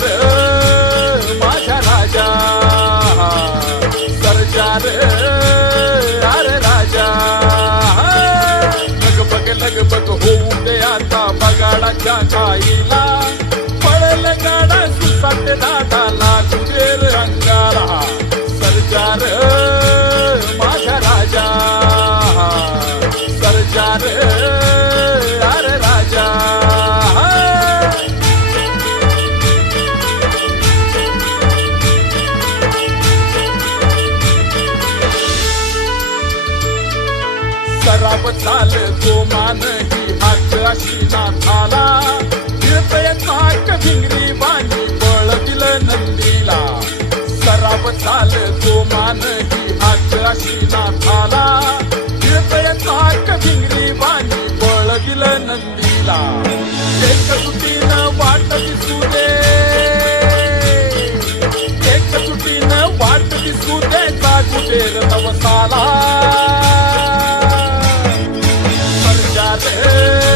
सरकार माझ्या राजा. सरकार अरे राजा. लगबग लगबग होऊ दे आता बगाडाच्या गाईला. सराव चाल तो मानही हात अशी नाथाला फिरतय चाक भिंगरी बाणी पळतील नंदीला. सराव चाल तो मानही हात अशी नाथाला फिरतय चाक भिंगरी बाणी पळतील नंदीला. एक सुटीनं वाट दिसू दे. एक सुटीनं वाट दिसू दे का कुबेर नवसाला. Ei.